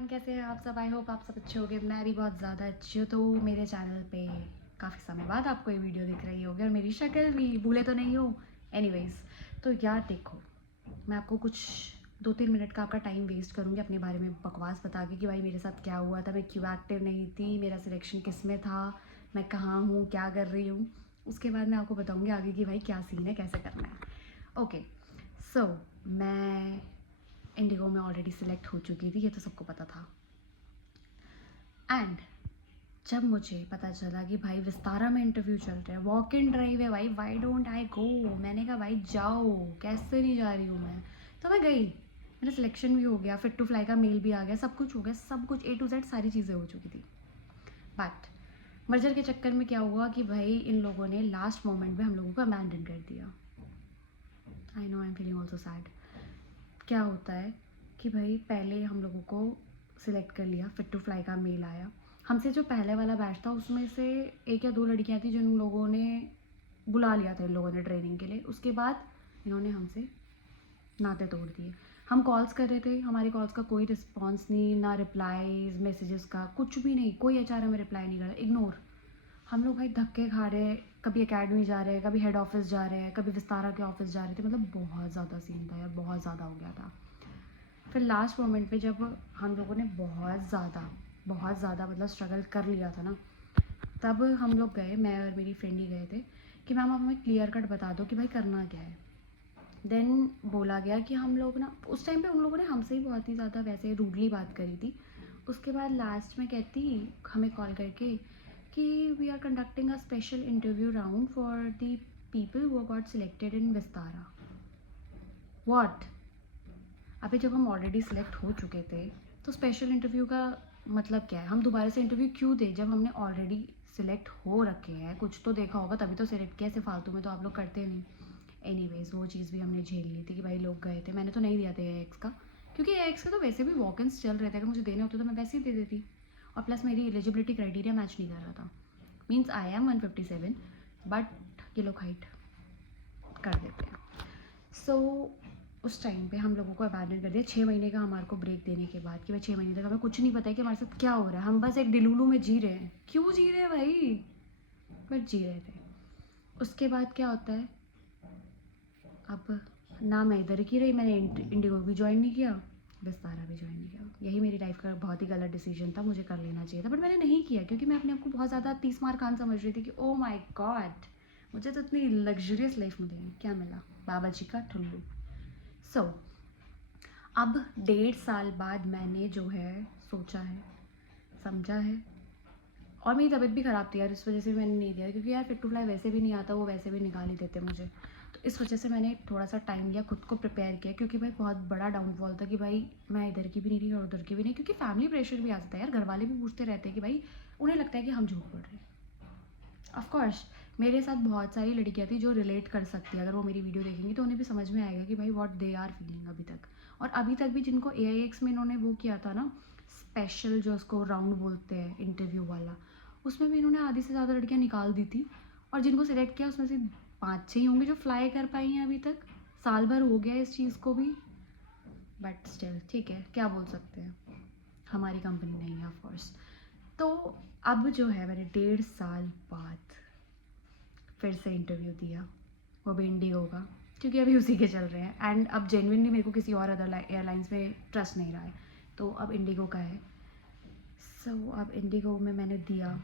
Everyone, कैसे हैं आप सब। आई होप आप सब अच्छे होंगे। मैं भी बहुत ज़्यादा अच्छी हूँ। तो मेरे चैनल पे काफ़ी समय बाद आपको ये वीडियो दिख रही होगी और मेरी शक्ल भी भूले तो नहीं हो। एनीवेज, तो यार देखो, मैं आपको कुछ 2-3 मिनट का आपका टाइम वेस्ट करूँगी अपने बारे में बकवास बता के कि भाई मेरे साथ क्या हुआ था, मैं क्यों एक्टिव नहीं थी, मेरा सिलेक्शन किस में था, मैं कहाँ हूँ, क्या कर रही हूँ। उसके बाद मैं आपको बताऊँगी आगे कि भाई क्या सीन है, कैसे करना है। ओके, सो मैं इंडिगो में ऑलरेडी सिलेक्ट हो चुकी थी, ये तो सबको पता था। एंड जब मुझे पता चला कि भाई विस्तारा में इंटरव्यू चल रहा है, वॉक इन ड्राइव है भाई, वाई डोंट आई गो, मैंने कहा भाई जाओ, कैसे नहीं जा रही हूँ मैं। तो मैं गई, मेरा सिलेक्शन भी हो गया, फिट टू फ्लाई का मेल भी आ गया, सब कुछ हो गया, सब कुछ A to Z सारी चीज़ें हो चुकी थी। बट मर्जर के चक्कर में क्या हुआ कि भाई इन लोगों ने लास्ट मोमेंट में हम लोगों को अबैंडन कर दिया। I know I am feeling also sad. क्या होता है कि भाई पहले हम लोगों को सिलेक्ट कर लिया, फिट टू फ्लाई का मेल आया। हमसे जो पहले वाला बैच था उसमें से 1 या 2 लड़कियां थी जिन लोगों ने बुला लिया था इन लोगों ने ट्रेनिंग के लिए। उसके बाद इन्होंने हमसे नाते तोड़ दिए। हम कॉल्स कर रहे थे, हमारी कॉल्स का कोई रिस्पॉन्स नहीं, ना रिप्लाईज मैसेजेस का, कुछ भी नहीं, कोई HR हमें रिप्लाई नहीं कर रहा, इग्नोर। हम लोग भाई धक्के खा रहे हैं, कभी एकेडमी जा रहे हैं, कभी हेड ऑफिस जा रहे हैं, कभी विस्तारा के ऑफिस जा रहे थे। मतलब बहुत ज़्यादा सीन था यार, बहुत ज़्यादा हो गया था। फिर लास्ट मोमेंट पे जब हम लोगों ने बहुत ज़्यादा मतलब स्ट्रगल कर लिया था ना, तब हम लोग गए, मैं और मेरी फ्रेंड ही गए थे कि मैम आप हमें क्लियर कट बता दो कि भाई करना क्या है। देन बोला गया कि हम लोग ना, उस टाइम पे उन लोगों ने हमसे ही बहुत ही ज़्यादा वैसे रूडली बात करी थी। उसके बाद लास्ट में कहती हमें कॉल करके कि we are conducting a special interview round for the people who got selected in Vistara. What? अभी जब हम ऑलरेडी सिलेक्ट हो चुके थे तो स्पेशल इंटरव्यू का मतलब क्या है? हम दोबारा से इंटरव्यू क्यों दें जब हमने ऑलरेडी सिलेक्ट हो रखे हैं? कुछ तो देखा होगा तभी तो सिलेक्ट किया, ऐसे फालतू में तो आप लोग करते नहीं। एनीवेज, वो चीज़ भी हमने झेल ली थी कि भाई लोग गए थे, मैंने तो नहीं दिया था AX का, क्योंकि AX के तो वैसे भी वॉक-इन्स चल रहे थे, अगर मुझे देने होते तो मैं वैसे ही दे देती। और प्लस मेरी एलिजिबिलिटी क्राइटेरिया मैच नहीं कर रहा था। मीन्स आई एम 157 बट ये लोग हाइट कर देते हैं। सो उस टाइम पे हम लोगों को अबैंडन कर दिया 6 महीने का हमारे को ब्रेक देने के बाद कि भाई 6 महीने तक हमें कुछ नहीं पता है कि हमारे साथ क्या हो रहा है, हम बस एक डिलूलू में जी रहे हैं। क्यों जी रहे हैं भाई, बट जी रहे थे। उसके बाद क्या होता है, अब ना मैं इधर की रही, मैंने इंडिगो भी ज्वाइन नहीं किया, विस्तारा भी ज्वाइन नहीं किया। यही मेरी लाइफ का बहुत ही गलत डिसीजन था, मुझे कर लेना चाहिए था बट मैंने नहीं किया क्योंकि मैं अपने आप को बहुत ज़्यादा 30 मार खान समझ रही थी कि ओ माय गॉड, मुझे तो इतनी लग्जरियस लाइफ मिली, क्या मिला, बाबा जी का ठुल्लू। सो अब 1.5 साल बाद मैंने जो है सोचा है, समझा है, और मेरी तबीयत भी ख़राब थी यार, इस वजह से मैंने नहीं दिया क्योंकि यार फिट टू फ्लाई वैसे भी नहीं आता, वो वैसे भी निकाल ही देते मुझे। तो इस वजह से मैंने थोड़ा सा टाइम लिया, खुद को प्रिपेयर किया, क्योंकि भाई बहुत बड़ा डाउनफॉल था कि भाई मैं इधर की भी नहीं रही और उधर की भी नहीं, क्योंकि फैमिली प्रेशर भी आ जाता है यार, घर वाले भी पूछते रहते हैं कि भाई उन्हें लगता है कि हम झूठ बोल रहे हैं। ऑफकोर्स मेरे साथ बहुत सारी लड़कियाँ थी जो रिलेट कर सकती है, अगर वो मेरी वीडियो देखेंगी तो उन्हें भी समझ में आएगा कि भाई व्हाट दे आर फीलिंग अभी तक। और अभी तक भी जिनको AIX में इन्होंने वो किया था ना, स्पेशल जो उसको राउंड बोलते हैं इंटरव्यू वाला, उसमें भी इन्होंने आधी से ज़्यादा लड़कियाँ निकाल दी थी। और जिनको सिलेक्ट किया उसमें से 5-6 ही होंगे जो फ्लाई कर पाई हैं अभी तक। साल भर हो गया इस चीज़ को भी, बट स्टिल ठीक है, क्या बोल सकते हैं, हमारी कंपनी नहीं है ऑफकोर्स। तो अब जो है मैंने 1.5 साल बाद फिर से इंटरव्यू दिया, वो भी इंडिगो का, क्योंकि अभी उसी के चल रहे हैं एंड अब जेन्युइनली मेरे को किसी और अदर एयरलाइंस में ट्रस्ट नहीं रहा है, तो अब इंडिगो का है। सो अब इंडिगो में मैंने दिया,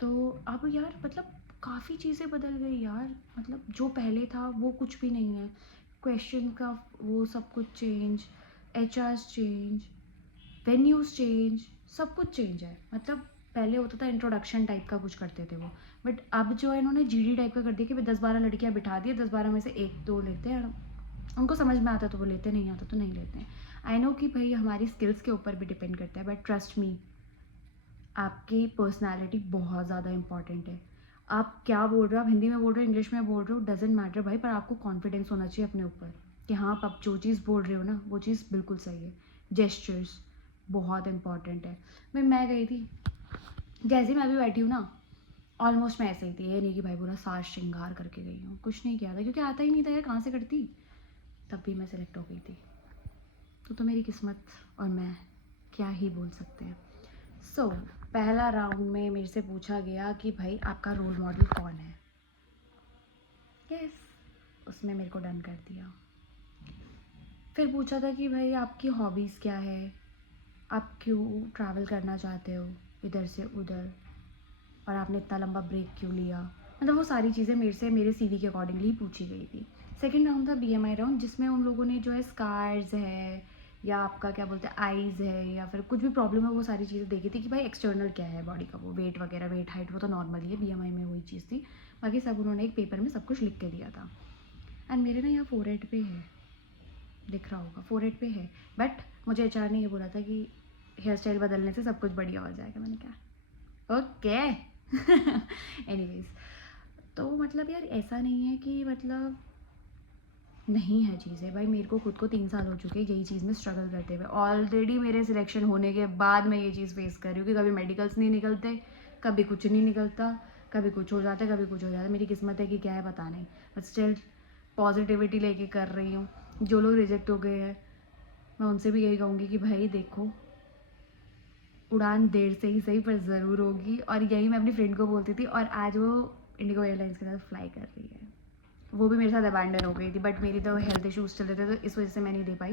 तो अब यार मतलब काफ़ी चीज़ें बदल गई यार, मतलब जो पहले था वो कुछ भी नहीं है। क्वेश्चन का वो सब कुछ change, HRs change, venues change, सब कुछ चेंज है। मतलब पहले होता था इंट्रोडक्शन टाइप का कुछ करते थे वो, बट अब जो है इन्होंने GD टाइप का कर दिया कि भाई 10-12 लड़कियां बिठा दिए, 10-12 में से 1-2 लेते हैं, उनको समझ में आता तो वो लेते, नहीं आता तो नहीं लेते हैं। आई नो कि भाई हमारी स्किल्स के ऊपर भी डिपेंड करता है, बट ट्रस्ट मी, आपकी पर्सनैलिटी बहुत ज़्यादा इंपॉर्टेंट है। आप क्या बोल रहे हो, आप हिंदी में बोल रहे हो, इंग्लिश में बोल रहे हो, डजेंट मैटर भाई, पर आपको कॉन्फिडेंस होना चाहिए अपने ऊपर कि हाँ आप जो चीज़ बोल रहे हो ना वो चीज़ बिल्कुल सही है। जेस्चर्स बहुत इंपॉर्टेंट है। मैं गई थी, जैसे मैं अभी बैठी हूँ ना, ऑलमोस्ट मैं ऐसे ही थी, ये नहीं कि भाई पूरा साज श्रृंगार करके गई हूँ, कुछ नहीं किया था क्योंकि आता ही नहीं था यार, कहाँ से करती। तब भी मैं सेलेक्ट हो गई थी। तो मेरी किस्मत और मैं क्या ही बोल सकते हैं। सो पहला राउंड में मेरे से पूछा गया कि भाई आपका रोल मॉडल कौन है। यस, उसमें मेरे को डन कर दिया। फिर पूछा था कि भाई आपकी हॉबीज़ क्या है, आप क्यों ट्रैवल करना चाहते हो इधर से उधर, और आपने इतना लंबा ब्रेक क्यों लिया। मतलब वो सारी चीज़ें मेरे से मेरे सीवी के अकॉर्डिंगली पूछी गई थी। सेकंड राउंड था बीएमआई राउंड, जिसमें उन लोगों ने जो है स्कार्स है या आपका क्या बोलते हैं आईज़ है या फिर कुछ भी प्रॉब्लम है वो सारी चीज़ें देखी थी कि भाई एक्सटर्नल क्या है बॉडी का, वो वेट वगैरह, वेट हाइट वो तो नॉर्मल ही है, बीएमआई में वही चीज़ थी। बाकी सब उन्होंने एक पेपर में सब कुछ लिख के दिया था। एंड मेरे ना यहाँ फोरहेड पे है, दिख रहा होगा फोरहेड पे है, बट मुझे एचआर ने ये बोला था कि हेयर स्टाइल बदलने से सब कुछ बढ़िया हो जाएगा। मैंने कहा ओके। एनीवेज, तो मतलब यार ऐसा नहीं है कि मतलब नहीं है चीज़ें, भाई मेरे को खुद को 3 साल हो चुके हैं यही चीज़ में स्ट्रगल करते हुए। ऑलरेडी मेरे सिलेक्शन होने के बाद मैं ये चीज़ फेस कर रही हूँ कि कभी मेडिकल्स नहीं निकलते, कभी कुछ नहीं निकलता, कभी कुछ हो जाता है, कभी कुछ हो जाता है। मेरी किस्मत है कि क्या है पता नहीं, बट स्टिल पॉजिटिविटी लेके कर रही हूँ। जो लोग रिजेक्ट हो गए हैं मैं उनसे भी यही कहूँगी कि भाई देखो, उड़ान देर से ही सही पर ज़रूर होगी। और यही मैं अपनी फ्रेंड को बोलती थी, और आज वो इंडिगो एयरलाइंस के साथ फ्लाई कर रही है। वो भी मेरे साथ अबैंडन हो गई थी, बट मेरी तो हेल्थ इश्यूज़ चल रहे थे तो इस वजह से मैं नहीं दे पाई।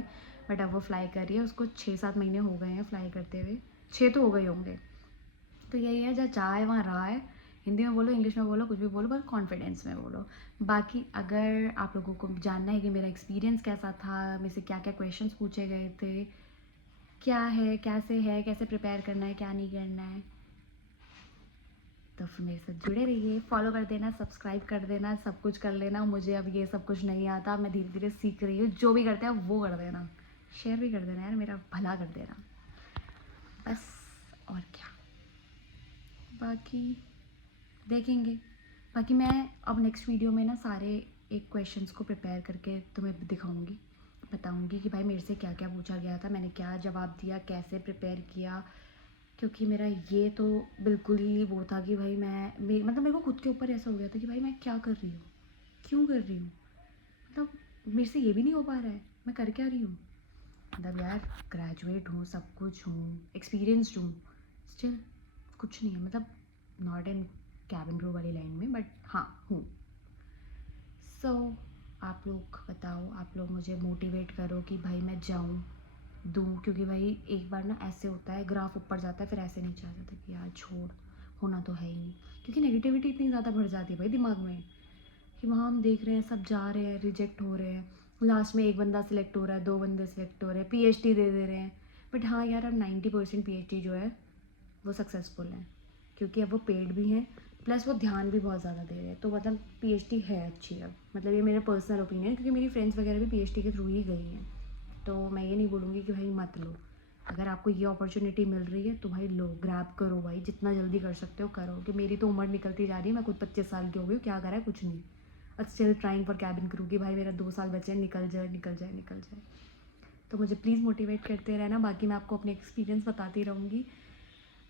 बट अब वो फ्लाई कर रही है, उसको 6-7 महीने हो गए हैं फ्लाई करते हुए, 6 तो हो गए होंगे। तो यही है, जहाँ चाह है वहाँ रहा है। हिंदी में बोलो, इंग्लिश में बोलो, कुछ भी बोलो, बस कॉन्फिडेंस में बोलो। बाकी अगर आप लोगों को जानना है कि मेरा एक्सपीरियंस कैसा था, मेरे से क्या क्या क्वेश्चंस पूछे गए थे, क्या है, कैसे है, कैसे प्रिपेयर करना है, क्या नहीं करना है, तो फिर मेरे साथ जुड़े रहिए। फॉलो कर देना, सब्सक्राइब कर देना, सब कुछ कर लेना। मुझे अब ये सब कुछ नहीं आता, मैं धीरे धीरे सीख रही हूँ। जो भी करते हैं वो कर देना, शेयर भी कर देना यार, मेरा भला कर देना, बस। और क्या, बाकी देखेंगे। बाकी मैं अब नेक्स्ट वीडियो में ना सारे एक क्वेश्चंस को प्रिपेयर करके तुम्हें दिखाऊंगी, बताऊंगी कि भाई मेरे से क्या क्या पूछा गया था, मैंने क्या जवाब दिया, कैसे प्रिपेयर किया। क्योंकि मेरा ये तो बिल्कुल ही वो था कि भाई मतलब मेरे को खुद के ऊपर ऐसा हो गया था कि भाई मैं क्या कर रही हूँ, क्यों कर रही हूँ, मतलब मेरे से ये भी नहीं हो पा रहा है, मैं कर क्या रही हूँ। मतलब यार ग्रेजुएट हूँ, सब कुछ हूँ, एक्सपीरियंसड हूँ, स्टिल कुछ नहीं है। मतलब नॉट इन कैबिन क्रू वाली लाइन में, बट हाँ हूँ। सो आप लोग बताओ, आप लोग मुझे मोटिवेट करो कि भाई मैं जाऊँ दूँ। क्योंकि भाई एक बार ना ऐसे होता है, ग्राफ ऊपर जाता है, फिर ऐसे नीचे आ जाता है कि यार छोड़, होना तो है ही नहीं। क्योंकि नेगेटिविटी इतनी ज़्यादा बढ़ जाती है भाई दिमाग में, कि वहाँ हम देख रहे हैं सब जा रहे हैं, रिजेक्ट हो रहे हैं, लास्ट में एक बंदा सिलेक्ट हो रहा है, 2 बंदे सिलेक्ट हो रहे हैं, पीएचडी दे रहे हैं। बट हाँ यार, अब 90% पीएचडी जो है वो सक्सेसफुल है, क्योंकि अब वो पेड भी हैं, प्लस वो ध्यान भी बहुत ज़्यादा दे रहे हैं। तो मतलब पीएचडी है अच्छी अब, मतलब ये मेरा पर्सनल ओपिनियन, क्योंकि मेरी फ्रेंड्स वगैरह भी पीएचडी के थ्रू ही गई हैं। तो मैं ये नहीं बोलूँगी कि भाई मत लो, अगर आपको ये अपॉर्चुनिटी मिल रही है तो भाई लो, ग्रैब करो भाई, जितना जल्दी कर सकते हो करो। कि मेरी तो उम्र निकलती जा रही है, मैं खुद 25 साल की हो गई, क्या करा है, कुछ नहीं। But still trying for cabin crew कि भाई मेरा 2 साल बचे हैं, निकल जाए निकल जाए निकल जाए। तो मुझे प्लीज़ मोटिवेट करते रहना, बाकी मैं आपको अपने एक्सपीरियंस बताती रहूँगी।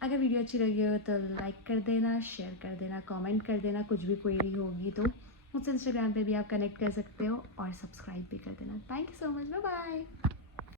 अगर वीडियो अच्छी लगी हो तो लाइक कर देना, शेयर कर देना, कमेंट कर देना, कुछ भी क्वेरी होगी तो मुझसे इंस्टाग्राम पे भी आप कनेक्ट कर सकते हो, और सब्सक्राइब भी कर देना। Thank you so much, bye bye.